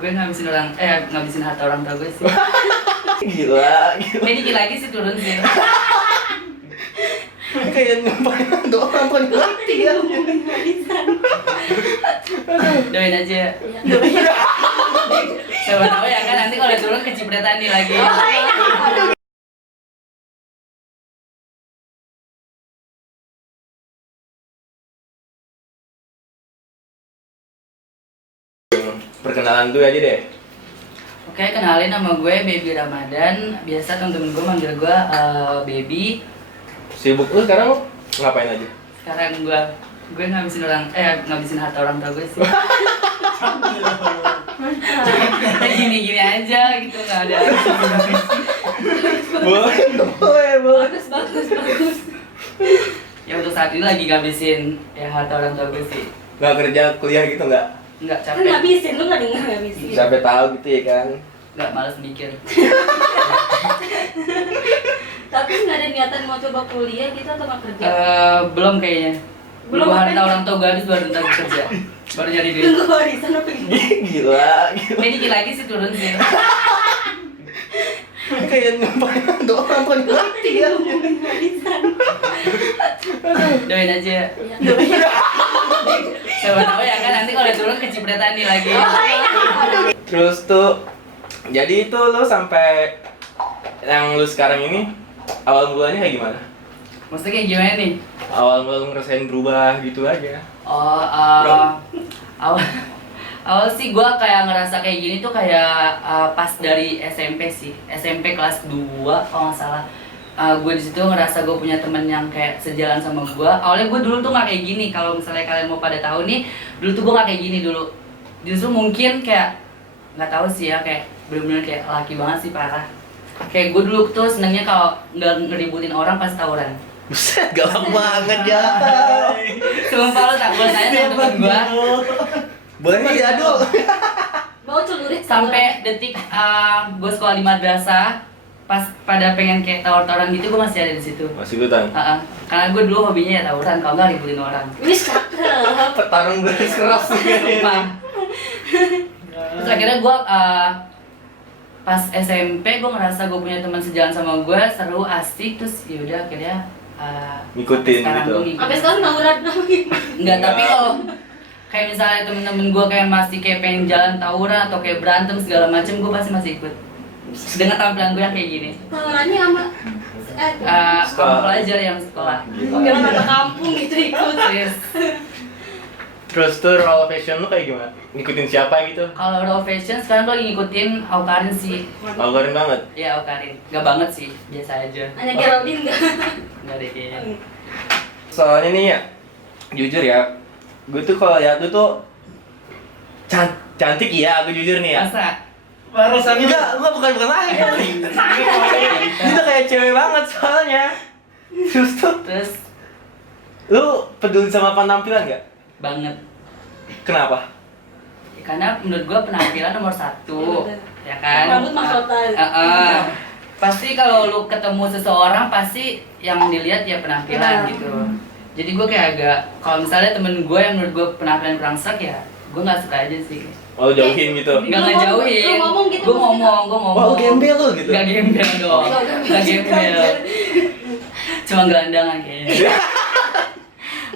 Gue ngabisin harta orang tua gue sih. Gila. Kayak dikit lagi sih turun sih. Kayak ngapain doa orang tua mati ya. Doain aja ya. Siapa tahu ya kan nanti kalau turun kecipratan nih lagi. Perkenalan dulu aja deh. Oke, kenalin nama gue Baby Ramadan. Biasa temen-temen gue manggil gue Baby. Sibuk lu sekarang lu ngapain aja? Sekarang gue ngabisin harta orang tua gue sih. Gini-gini aja gitu, nggak ada. Boleh. Bagus. Ya untuk saat ini lagi ngabisin ya harta orang tua gue sih. Nggak kerja kuliah gitu nggak? Nggak Kan capek. ngabisin, lu nggak dengar ngabisin. Sampai tahu gitu ya kan? Nggak, malas mikir. Tapi nggak ada niatan mau coba kuliah gitu atau nggak kerja? Belum kayaknya. Belum Belum apa harta nih? orang tua gue habis baru ntar kerja. Baru nyari duit. Tunggu warisan apa gimana? Gila. Kayak dikit lagi sih turun sih. Kayak ngapain doa orang tua mati ya. Warisan. Doain aja ya. Siapa tahu ya kan nanti kalau turun kecipratan nih lagi. Terus tuh, jadi itu lu sampai yang lu sekarang ini awal mulanya kayak gimana? Maksudnya kayak gimana nih? Awal mula lu ngerasain berubah gitu aja. Oh, awal sih gue kayak ngerasa kayak gini tuh kayak pas dari SMP sih, SMP kelas 2 kalau nggak salah. Gue di situ ngerasa gue punya temen yang kayak sejalan sama gue. Awalnya gue dulu tuh nggak kayak gini. Kalau misalnya kalian mau pada tahu nih, dulu tuh gue nggak kayak gini dulu. Justru mungkin kayak nggak tahu sih ya, kayak bener-bener kayak laki banget sih, parah. Kayak gue dulu tuh senengnya kalau nggak ngeributin orang pas tawuran. Buset, galak banget ya. Sumpah lo tak boleh tanya temen gue. Boleh nih diadu. Mau celurit Sampai detik gue sekolah di madrasah, pas pada pengen kayak tawur-tawuran gitu, gue masih ada di situ. Masih ikutan. Karena gue dulu hobinya ya tawuran, kalau nggak ributin orang. Ini cakep. Petarung garis keras. Sumpah. Terus akhirnya gue pas SMP gue ngerasa gue punya teman sejalan sama gue, seru, asik, terus yaudah akhirnya Ngikutin sekarang gitu. gue ngikutin. Sampai sekarang tawuran lagi. Enggak, tapi kalau kayak misalnya temen-temen gue kayak masih kayak pengen jalan tawuran atau kayak berantem segala macem, gue pasti masih ikut. Dengan tampilan gue yang kayak gini. Tawurannya sama Sekolah pelajar yang sekolah. kira anak kampung gitu ikut. Yes. Terus tuh role fashion lu kayak gimana? Ngikutin siapa gitu? Kalau raw fashion sekarang gue lagi ngikutin Aukarin sih. Algoritma banget. Ya Aukarin. Gak banget sih, biasa aja. Hanya Geraldine nggak? Enggak deh kayaknya. Soalnya nih ya, jujur ya, gue tuh kalau lihat lu tuh cantik ya, aku jujur nih ya. Masa? Barasannya enggak bukan lagi. Itu kayak cewek banget soalnya. Terus tuh, Terus lu peduli sama penampilan nggak? banget. Kenapa? Ya, karena menurut gue penampilan nomor 1, ya kan? Rambut mahkotan. Pasti kalau lu ketemu seseorang pasti yang dilihat ya penampilan gitu. Jadi gue kayak agak, kalau misalnya temen gue yang menurut gue penampilan kurang serk ya, gue nggak suka aja sih. Oh, jauhin gitu. Nggak ngejauhin. Lu ngomong gitu Gue maksudnya? ngomong. Oh, gembel lu gitu. Nggak gembel dong. Nggak gembel. Cuma gelandangan kayaknya.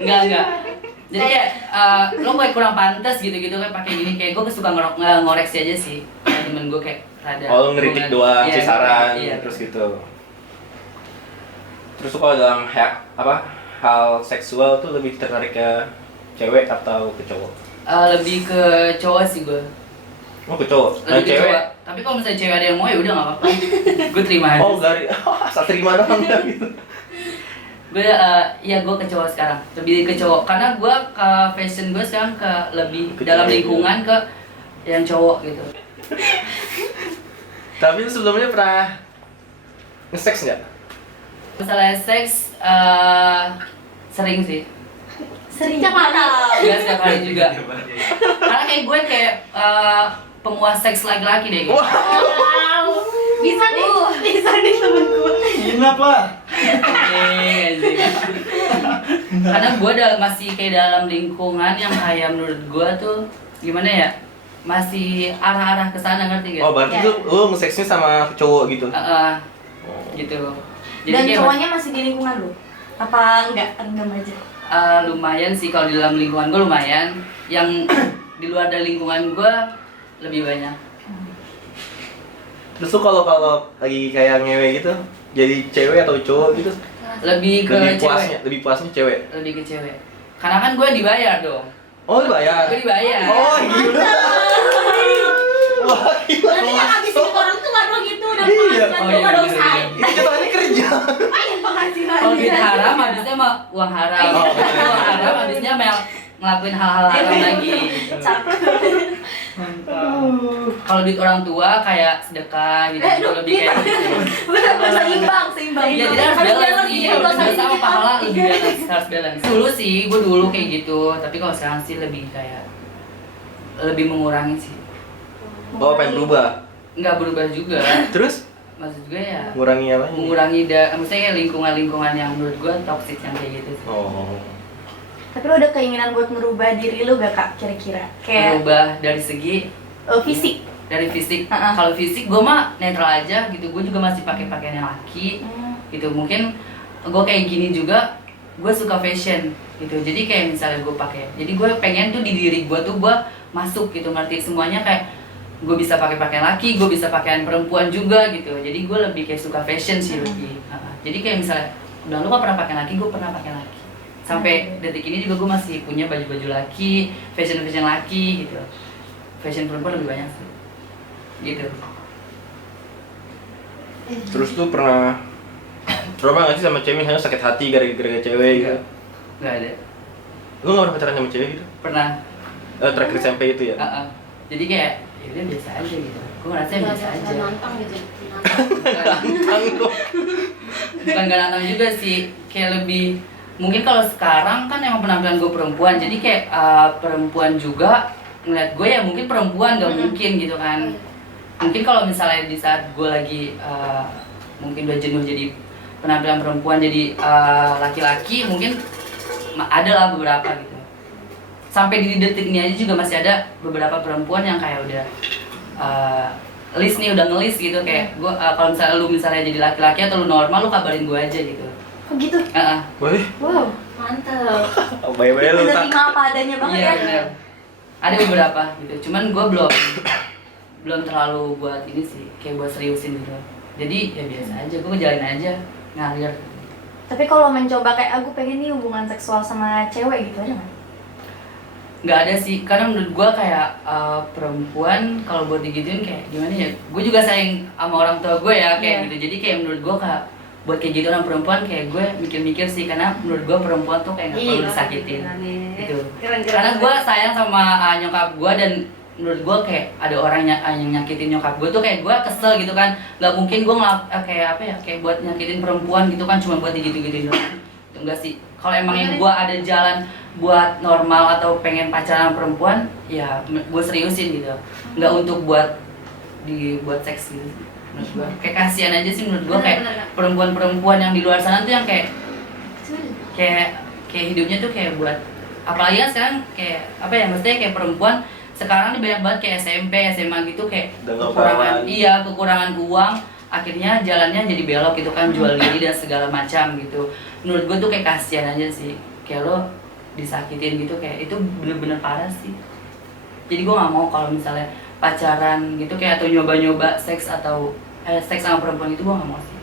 Enggak. Jadi kayak lo kayak kurang pantas gitu-gitu kan pakai gini, kayak gue suka ngoreksi aja sih. Kayak temen gue kayak rada. Oh, lu ngeritik doang, Iya, kasih saran, iya. terus gitu. Terus kalau dalam hal seksual tuh lebih tertarik ke cewek atau ke cowok? Lebih ke cowok sih gue. Oh, ke cowok. Nah, Lebih ke cewek. cowok. Tapi kalau misalnya cewek ada yang mau ya udah nggak apa-apa. Gue terima aja. Oh, asal terima doang gitu. Gue gue ke cowok sekarang, lebih ke cowok karena gue ke fashion gue sekarang ke lebih Ke dalam cewek lingkungan ke yang cowok gitu. Tapi lu sebelumnya pernah nge-sex nggak? Misalnya seks sering sih, Sering mana? nggak setiap hari juga. Karena kayak gue kayak pemuas seks laki-laki deh. Gitu. Wow. Bisa nih temen gue. Kenapa? Karena gue masih kayak dalam lingkungan yang kayak menurut gue tuh gimana ya, masih arah-arah ke sana, ngerti gak? Oh, berarti Iya. tuh lu nge-seksnya sama cowok gitu. Gitu. Dan kayak cowoknya masih di lingkungan lu? Apa enggak? Enggak aja. lumayan sih kalau di dalam lingkungan gue lumayan. Yang di luar dari lingkungan gue lebih banyak. Terus tuh kalau lagi kayak ngewe gitu, jadi cewek atau cowok gitu? Lebih ke cewek. Lebih puasnya cewek. Lebih ke cewek. Karena kan gue dibayar dong. Oh, lu bayar. Gue dibayar. Oh, gila. Wah, gila. Nanti yang habis itu orang tuh nggak dong gitu udah Iya. penghasilan Oh, gua iya, dong bener, say. bener. Itu tadi kerja. Ayo penghasilan. Kalau duit haram habisnya mah uang haram. Oh, bener. Uang haram habisnya mah ngelakuin hal-hal haram lagi. Kalau duit orang tua kayak sedekah gitu, lebih kayak gitu. Bener seimbang. Iya, jadi harus balance sih. Iya, Dosa balance sama dikit, pahala Pak. lebih balance, harus balance. Dulu sih, gue dulu kayak gitu. Tapi kalau sekarang sih lebih kayak lebih mengurangi sih. Oh, pengen berubah. Nggak berubah juga. Terus Maksud gue ya ngurangi apa? mengurangi maksudnya kayak lingkungan-lingkungan yang menurut gue toxic yang kayak gitu sih. Oh. Tapi lo ada keinginan buat merubah diri lo gak kak kira-kira? Kayak Berubah dari segi fisik. dari fisik. Uh-uh. Kalau fisik gue mah netral aja gitu. Gue juga masih pakai pakaian yang laki gitu. Mungkin gue kayak gini juga, gue suka fashion gitu. Jadi kayak misalnya gue pakai, jadi gue pengen tuh di diri gue tuh gue masuk gitu, ngerti semuanya kayak gue bisa pakai pakaian laki, gue bisa pakaian perempuan juga gitu. Jadi gue lebih kayak suka fashion sih lebih. Jadi kayak misalnya, udah lu gak pernah pakai laki, gue pernah pakai laki. Sampai detik ini juga gue masih punya baju-baju laki, fashion laki gitu. Fashion perempuan lebih banyak sih. Gitu. Terus tuh pernah trauma gak sih sama cewek misalnya sakit hati gara-gara cewek gitu? Nggak ada. Lu gak pernah pacaran sama cewek gitu? Pernah. Terakhir SMP itu ya? Jadi kayak ya udah biasa aja gitu. Gue ngerasa biasa aja. Nantang gitu. Bukan gak nantang juga sih, kayak lebih mungkin kalau sekarang kan emang penampilan gue perempuan, jadi kayak perempuan juga ngeliat gue ya mungkin perempuan gak mungkin gitu kan. Mungkin kalau misalnya di saat gue lagi mungkin udah jenuh jadi penampilan perempuan jadi laki-laki, mungkin ada lah beberapa gitu. Sampai di detik ini aja juga masih ada beberapa perempuan yang kayak udah list nih, udah ngelis gitu kayak gue kalau misalnya lu misalnya jadi laki-laki atau lu normal, lu kabarin gue aja gitu. Oh gitu? Boleh? Wow, mantap. Baik-baik lu tak. Menerima apa adanya banget Iya ya. benar. Ada beberapa gitu, cuman gue belum terlalu buat ini sih, kayak buat seriusin gitu. Jadi ya biasa aja, gue jalanin aja, ngalir. Tapi kalau mencoba kayak aku pengen nih hubungan seksual sama cewek gitu aja nggak? Nggak ada sih, karena menurut gue kayak perempuan kalau buat digituin kayak gimana ya, gue juga sayang sama orang tua gue ya kayak Iya. gitu. Jadi kayak menurut gue kayak buat kayak gitu orang perempuan kayak gue mikir-mikir sih, karena menurut gue perempuan tuh kayak nggak perlu disakitin gitu. Karena gue sayang sama nyokap gue, dan menurut gue kayak ada orang yang nyakitin nyokap gue tuh kayak gue kesel gitu kan. Nggak mungkin gue kayak apa ya, kayak buat nyakitin perempuan gitu kan cuma buat digitu-gituin doang. Itu enggak sih. Kalau emang yang gue ada jalan buat normal atau pengen pacaran sama perempuan, ya gue seriusin gitu. Nggak untuk buat dibuat seks gitu. Menurut gue kayak kasihan aja sih menurut gue, kayak perempuan-perempuan yang di luar sana tuh yang kayak hidupnya tuh kayak buat, apalagi kan sekarang kayak apa ya, maksudnya kayak perempuan sekarang nih banyak banget kayak SMP, SMA gitu kayak kekurangan uang, akhirnya jalannya jadi belok gitu kan, jual diri dan segala macam gitu. Menurut gue tuh kayak kasihan aja sih, kayak lo disakitin gitu, kayak itu bener-bener parah sih. Jadi gue nggak mau kalau misalnya pacaran gitu kayak atau nyoba-nyoba seks atau seks sama perempuan itu gue nggak mau sih.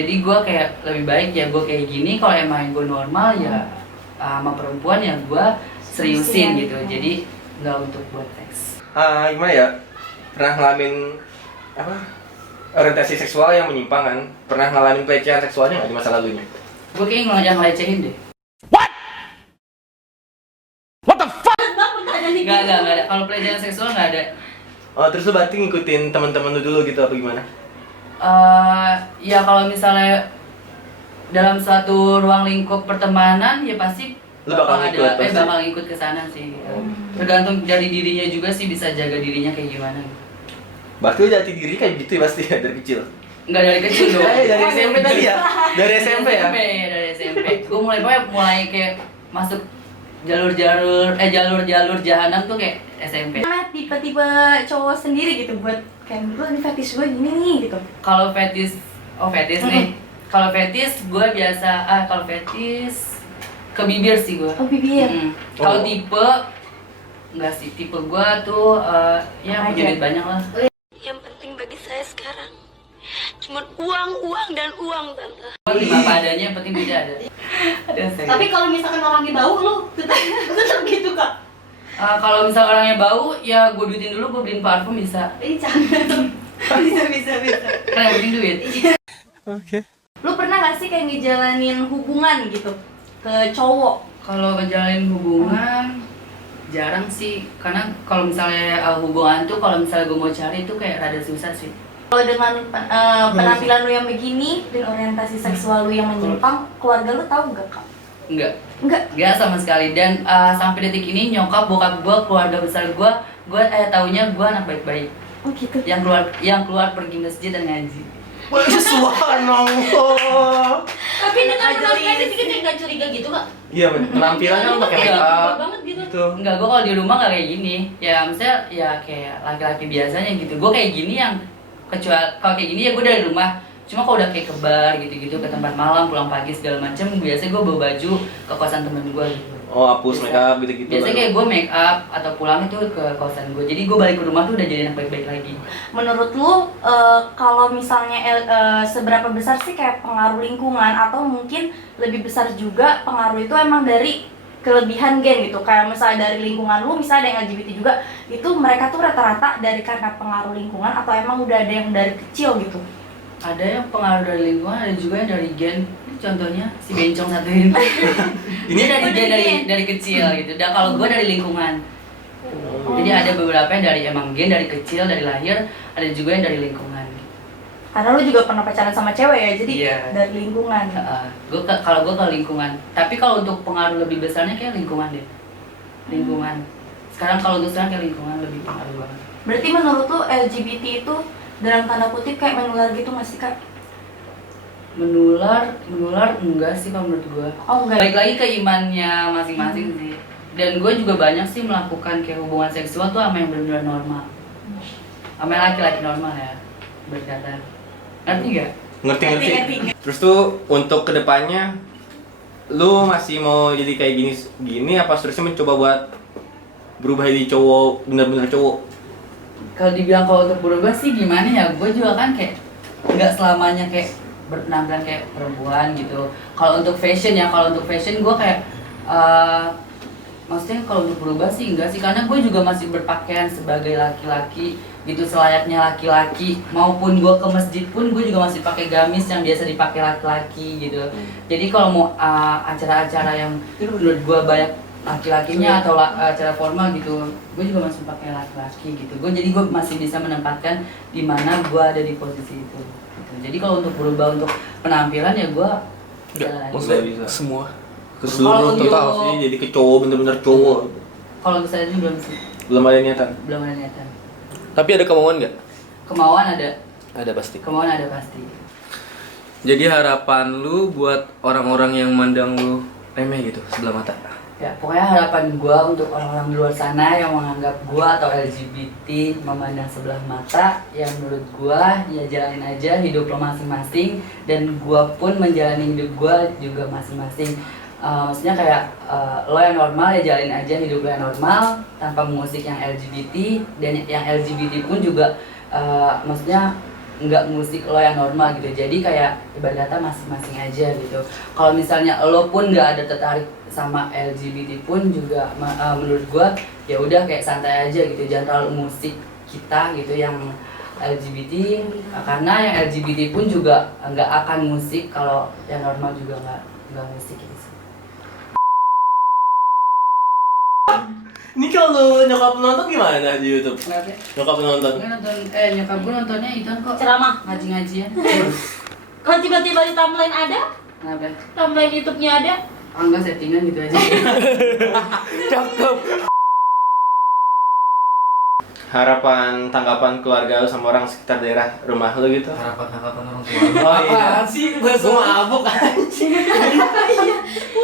Jadi gue kayak lebih baik ya gue kayak gini, kalau emang gue normal ya sama perempuan ya gue seriusin gitu. Jadi nggak untuk buat seks. Gimana ya? Pernah ngalamin apa? Orientasi seksual yang menyimpang kan? Pernah ngalamin pelecehan seksualnya nggak di masa lalunya? Gue kayak yang ngelecehin deh. Nggak ada. Kalau pelecehan seksual nggak ada. Oh, terus lu berarti ngikutin teman-teman lu dulu gitu apa gimana? Ya kalau misalnya dalam suatu ruang lingkup pertemanan ya pasti Lu bakal ngikut, pasti. bakal ikut ke sana sih gitu. Tergantung dari dirinya juga sih, bisa jaga dirinya kayak gimana gitu. Berarti lu jati diri kayak gitu ya pasti ya dari kecil? Nggak dari kecil dong. Dari SMP tadi ya? Dari SMP ya? Dari SMP. Gue mulai kayak masuk jalur jahanam tuh kayak SMP. Karena tipe-tipe cowok sendiri gitu buat kayak lu ini fetish gue gini nih gitu. Kalau fetish nih. Kalau fetish gue biasa kalau fetish ke bibir sih gue. Oh bibir. Kalau Oh. tipe enggak sih, tipe gue tuh ya punya duit banyak lah. Yang penting bagi saya sekarang cuma uang dan uang, tante. Gua lima apa adanya, yang penting beda ada. Tapi kalau misalkan orangnya bau, lu tetap gitu kak? Kalau misal orangnya bau, ya gue duitin dulu, gue beliin parfum bisa. Jangan. bisa. Kan yang penting duit. Lu pernah gak sih kayak ngejalanin hubungan gitu ke cowok? Kalau ngejalanin hubungan jarang sih, karena kalau misalnya hubungan tuh kalau misalnya gue mau cari tuh kayak rada susah sih. Kalau dengan penampilan lu yang begini dan orientasi seksual lu yang menyimpang, keluarga lu tahu gak kak? Enggak sama sekali. Dan sampai detik ini nyokap bokap gue, keluarga besar gue taunya gue anak baik-baik. Oh gitu. Yang keluar pergi masjid dan ngaji. Subhanallah. Tapi dengan penampilannya sih kita nggak curiga gitu kak? Iya, penampilannya kan pakai make up. banget gitu. Gitu. Enggak, gue kalau di rumah gak kayak gini. Ya misalnya ya kayak laki-laki biasanya gitu. Gue kayak gini yang kecuali kalau kayak gini ya gue dari rumah. Cuma kalau udah kayak ke bar gitu-gitu, ke tempat malam, pulang pagi segala macam, biasanya gue bawa baju ke kosan temen gue gitu. Oh, hapus make up gitu-gitu. Biasanya kayak gue make up atau pulang itu ke kosan gue. Jadi gue balik ke rumah tuh udah jadi anak baik-baik lagi. Menurut lu kalau misalnya seberapa besar sih kayak pengaruh lingkungan atau mungkin lebih besar juga pengaruh itu emang dari kelebihan gen gitu, kayak misalnya dari lingkungan lu, misalnya ada yang LGBT juga, itu mereka tuh rata-rata dari karena pengaruh lingkungan atau emang udah ada yang dari kecil gitu? Ada yang pengaruh dari lingkungan, ada juga yang dari gen. Ini contohnya si bencong satu ini. Ini dari gen dari kecil gitu. Dan kalau gue dari lingkungan. Jadi ada beberapa yang dari emang gen dari kecil, dari lahir, ada juga yang dari lingkungan. Karena lu juga pernah pacaran sama cewek ya, jadi Iya. dari lingkungan. Kalau gue ke lingkungan. Tapi kalau untuk pengaruh lebih besarnya kayak lingkungan deh. Lingkungan. Sekarang kalau untuk sekarang kayak lingkungan lebih pengaruh banget. Berarti menurut lu LGBT itu dalam tanda kutip kayak menular gitu nggak sih kak? Menular enggak sih kalau menurut gue. Oh enggak. Balik lagi ke imannya masing-masing sih. Dan gue juga banyak sih melakukan kayak hubungan seksual tuh sama yang benar-benar normal. Sama yang laki-laki normal ya, berkata. Ngerti gak? Ngerti. Terus tuh untuk kedepannya, lu masih mau jadi kayak gini apa seterusnya mencoba buat berubah jadi cowok, benar-benar cowok? Kalau dibilang kalau untuk berubah sih gimana ya? Gue juga kan kayak nggak selamanya kayak berpenampilan kayak perempuan gitu. Kalau untuk fashion gue kayak maksudnya kalau untuk berubah sih enggak sih, karena gue juga masih berpakaian sebagai laki-laki gitu, selayaknya laki-laki. Maupun gue ke masjid pun gue juga masih pakai gamis yang biasa dipakai laki-laki gitu. Jadi kalau mau acara-acara yang menurut gue banyak laki-lakinya atau acara formal gitu, gue juga masih pakai laki-laki gitu. Jadi gue masih bisa menempatkan di mana gue ada di posisi itu gitu. Jadi kalau untuk berubah untuk penampilan ya gue Maksudnya bisa. Semua. Keseluruhan Kalau total untuk- sih jadi ke cowok, bener-bener cowok. kalau misalnya ini belum sih, Belum ada niatan. belum ada niatan. Tapi ada kemauan nggak? Kemauan ada, Ada pasti. kemauan ada pasti. Jadi harapan lu buat orang-orang yang mandang lu remeh gitu sebelah mata. Ya pokoknya harapan gue untuk orang-orang di luar sana yang menganggap gue atau LGBT memandang sebelah mata, yang menurut gue ya jalanin aja hidup lo masing-masing, dan gue pun menjalani hidup gue juga masing-masing. Maksudnya kayak lo yang normal ya jalanin aja hidup lo yang normal tanpa mengusik yang LGBT, dan yang LGBT pun juga maksudnya nggak musik lo yang normal gitu. Jadi kayak ibarat kata masing-masing aja gitu. Kalau misalnya lo pun nggak ada tertarik sama LGBT pun juga menurut gua ya udah kayak santai aja gitu, jangan terlalu musik kita gitu yang LGBT, karena yang LGBT pun juga nggak akan musik kalau yang normal juga nggak musik gitu. Ini kalau nyokap nonton gimana di YouTube? Kenapa? Nyokap nonton. Gue nonton, nyokap gue nontonnya itu kok Ceramah. ngaji-ngajian. Kalau tiba-tiba di timeline ada, Kenapa? timeline YouTube-nya ada. Enggak, settingan gitu aja. Cakep. Harapan, tanggapan keluarga lu sama orang sekitar daerah rumah lu gitu? Harapan orang tua. Oh iya. Apaan sih? Gua mabuk anjing.